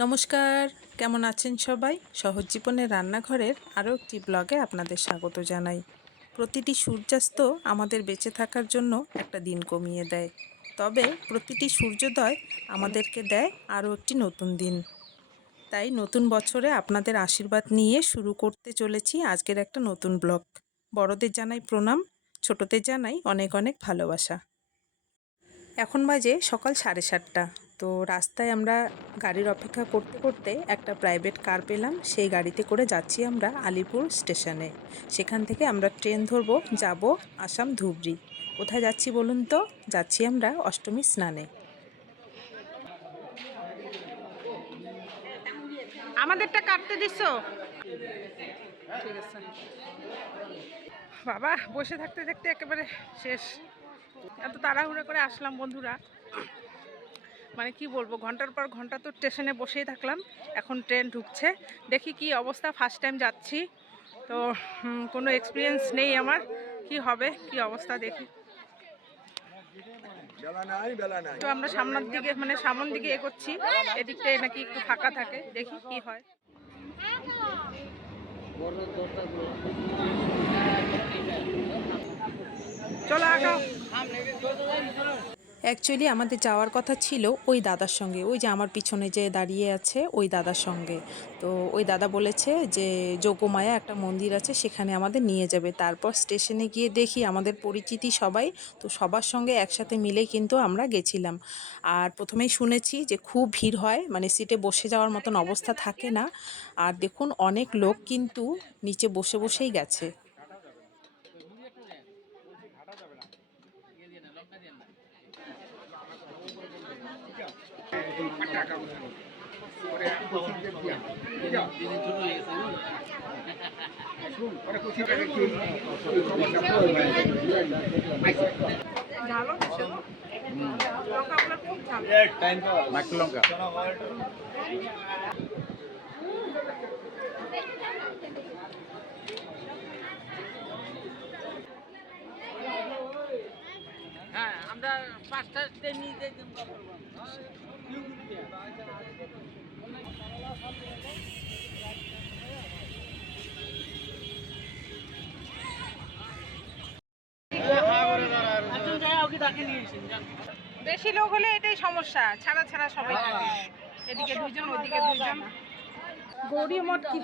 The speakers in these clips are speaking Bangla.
নমস্কার, কেমন আছেন সবাই? সহজ জীবনের রান্নাঘরের আরও একটি ব্লগে আপনাদের স্বাগত জানাই। প্রতিটি সূর্যাস্ত আমাদের বেঁচে থাকার জন্য একটা দিন কমিয়ে দেয়। তবে প্রতিটি সূর্যোদয় আমাদেরকে দেয় আরও একটি নতুন দিন। তাই নতুন বছরে আপনাদের আশীর্বাদ নিয়ে শুরু করতে চলেছি আজকের একটা নতুন ব্লগ। বড়দের জানাই প্রণাম, ছোটদের জানাই অনেক অনেক ভালোবাসা। এখন বাজে সকাল সাড়ে সাতটা। তো রাস্তায় আমরা গাড়ির অপেক্ষা করতে করতে একটা প্রাইভেট কার পেলাম। সেই গাড়িতে করে যাচ্ছি আমরা আলিপুর স্টেশনে সেখান থেকে আমরা ট্রেন ধরবো, যাব আসাম ধুবড়ি। কোথায় যাচ্ছি বলুন তো? যাচ্ছি আমরা অষ্টমী স্নানে। আমাদেরটা কাটতে আছে। বাবা, বসে থাকতে থাকতে একেবারে শেষ। এত তাড়াহুড়ো করে আসলাম বন্ধুরা। মানে কি বলব ঘণ্টার পর ঘণ্টা তো স্টেশনে বসেই থাকলাম এখন ট্রেন ঢুকছে। দেখি কি অবস্থা ফার্স্ট টাইম যাচ্ছি। তো কোনো এক্সপিরিয়েন্স নেই আমার কি হবে কি অবস্থা দেখি। তো আমরা সামনের দিকে মানে সামন দিকে এগোচ্ছি এদিকটায় নাকি একটু ফাঁকা থাকে দেখি কি হয়। চলো আগাও। অ্যাকচুয়ালি আমাদের যাওয়ার কথা ছিল ওই দাদার সঙ্গে। ওই যে আমার পিছনে যে দাঁড়িয়ে আছে, ওই দাদার সঙ্গে। তো ওই দাদা বলেছে যে, যোগমায়া একটা মন্দির আছে, সেখানে আমাদের নিয়ে যাবে। তারপর স্টেশনে গিয়ে দেখি আমাদের পরিচিতি সবাই, তো সবার সঙ্গে একসাথে মিলেই কিন্তু আমরা গেছিলাম। আর প্রথমেই শুনেছি যে খুব ভিড় হয় মানে সিটে বসে যাওয়ার মতন অবস্থা থাকে না। আর দেখুন, অনেক লোক কিন্তু নিচে বসে বসেই গেছে। লঙ্কা। হ্যাঁ আমরা পাঁচটা নিয়ে যাই বেশি লোক হলে এটাই সমস্যা ছাড়া ছাড়া সবাই এদিকে দুজন ওদিকে দুজন গৌরী মঠ কি?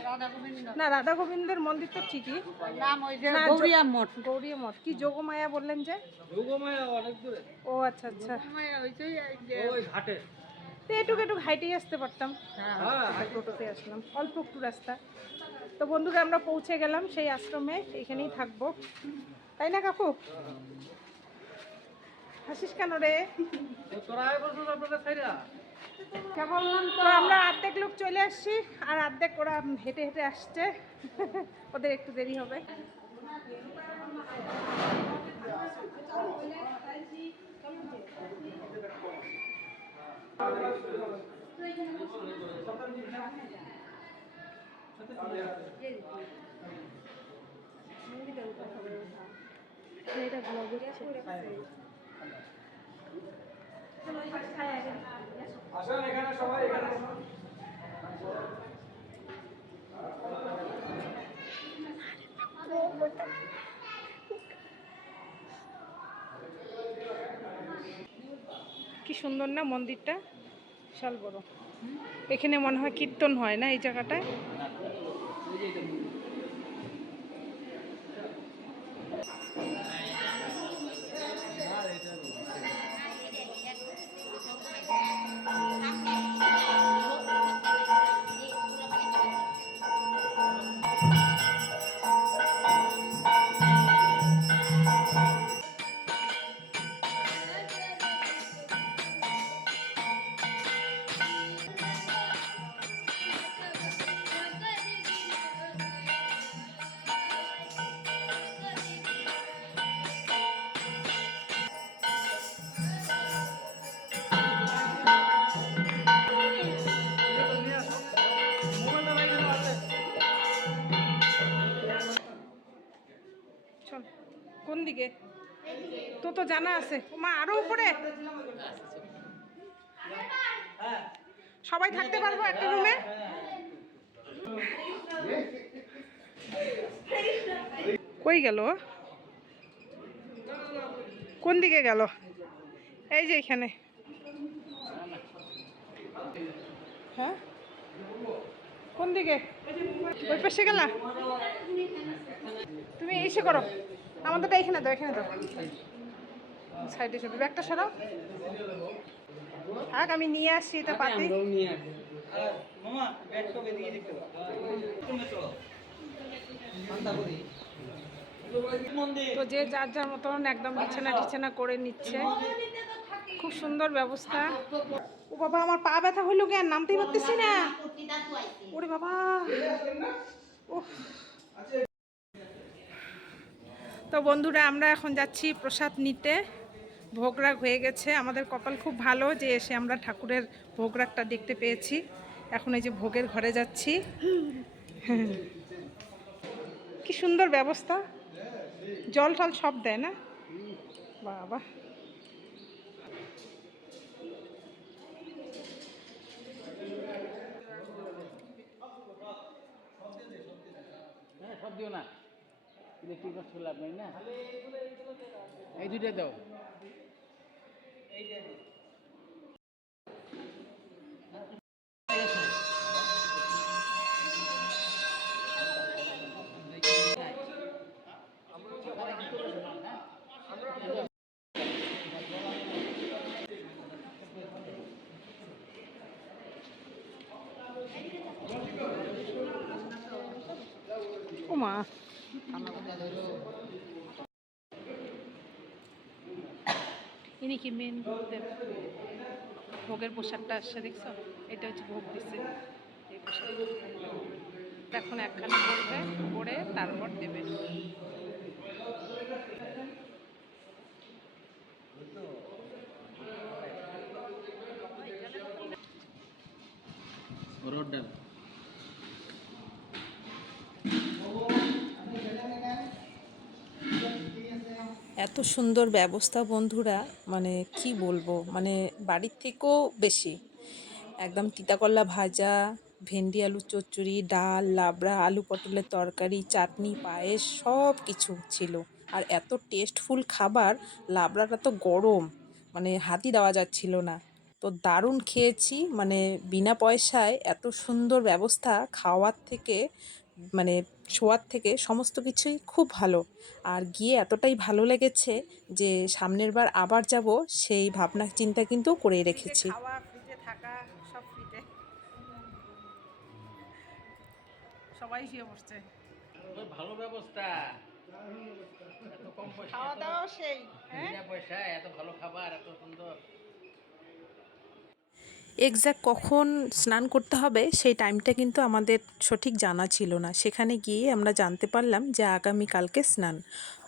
না রাধা গোবিন্দের মন্দির তো ঠিকই। গৌরিয়া মঠ। গৌরী মঠ। কি যোগমায়া বললেন যে? ও আচ্ছা আচ্ছা। ওই যে এই যে তো এটুকু একটু হাইটেই আসতে পারতাম। হ্যাঁ। টোটোতে আসলাম। অল্প একটু রাস্তা। তো বন্ধুরা আমরা পৌঁছে গেলাম সেই আশ্রমে এখানেই থাকব। তাই না কাকু? হাসিস কেন রে? তো আমরা অর্ধেক লোক চলে আসছি আর অর্ধেক ওরা হেঁটে হেঁটে আসছে। ওদের একটু দেরি হবে। এটা ব্লগে আসেন এখানে সবাই এখানে। সুন্দর না মন্দিরটা? বিশাল বড়। এখানে মনে হয় কীর্তন হয় না এই জায়গাটায়? তো জানা আছে। মা, আরও উপরে। সবাই থাকতে পারব একটা রুমে? কই গেল? কোন দিকে গেল? এই যে এখানে। হ্যাঁ? কোন দিকে? ওই পাশে গেলা? তুমি এসে করো। আমাদেরটা এখানে দাও এখানে দাও। সাইডে চলবে ব্যাগটা সরাও। থাক আমি নিয়ে আসছি এটা পাতি। তো যে যার যার মতন একদম বিছানা টিছানা করে নিচ্ছে। খুব সুন্দর ব্যবস্থা। ও বাবা আমার পা ব্যথা হইল কেন? নামতেই পারতেছি না। ওরে বাবা। তো বন্ধুরা আমরা এখন যাচ্ছি প্রসাদ নিতে। ভোগরাগ হয়ে গেছে। আমাদের কপাল খুব ভালো যে এসে আমরা ঠাকুরের ভোগরাগটা দেখতে পেয়েছি। এখন এই যে ভোগের ঘরে যাচ্ছি। কি সুন্দর ব্যবস্থা। জল টল সব দেয় না? বাবা। হ্যাঁ দিও না। ইলেকট্রিক করলে লাভ নাই না? এই দুইটা দাও। ও ইনি কি মেন ভোগের ভোগের পোশাকটা আসছে, দেখছ? এটা হচ্ছে ভোগ দিচ্ছে। এই এখন একখানে পড়বে পরে তারপর দেবে। রোড ডাল। এত সুন্দর ব্যবস্থা বন্ধুরা মানে কি বলব? মানে বাড়ির থেকেও বেশি। একদম তিতাকল্লা ভাজা, ভেন্ডি আলু চচ্চড়ি, ডাল, লাবড়া, আলু পটলের তরকারি, চাটনি, পায়েস সব কিছু ছিল। আর এত টেস্টফুল খাবার, লাবড়াটা তো গরম মানে হাতি দেওয়া যাচ্ছিল না। তো দারুণ খেয়েছি মানে বিনা পয়সায় এত সুন্দর ব্যবস্থা খাওয়ার থেকে মানে শোয়ার থেকে সমস্ত কিছুই খুব ভালো। আর গিয়ে এতটাই ভালো লেগেছে যে সামনের বার আবার যাব সেই ভাবনা চিন্তা কিন্তু করে রেখেছি। খাওয়া থাকা সব ফ্রিতে সবাই শুয়ে বসছে ভালো ব্যবস্থা। খাওয়া দাওয়া সেই হ্যাঁ? পয়সা এত ভালো খাবার এত সুন্দর। এক্স্যাক্ট কখন স্নান করতে হবে, সেই টাইমটা কিন্তু আমাদের সঠিক জানা ছিল না। সেখানে গিয়ে আমরা জানতে পারলাম যে আগামী কালকে স্নান।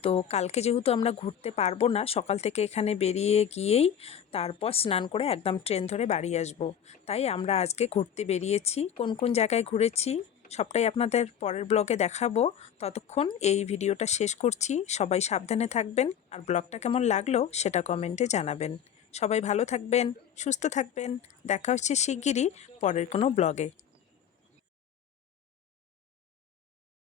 তো কালকে যেহেতু আমরা ঘুরতে পারব না, সকাল থেকে এখানে বেরিয়ে গিয়েই তারপর স্নান করে একদম ট্রেন ধরে বাড়ি আসব। তাই আমরা আজকে ঘুরতে বেরিয়েছি। কোন কোন জায়গায় ঘুরেছি, সবটাই আপনাদের পরের ব্লগে দেখাবো। ততক্ষণ এই ভিডিওটা শেষ করছি। সবাই সাবধানে থাকবেন। আর ব্লগটা কেমন লাগল, সেটা কমেন্টে জানাবেন। সবাই ভালো থাকবেন সুস্থ থাকবেন। দেখা হচ্ছে শিগগিরই পরের কোনো ব্লগে।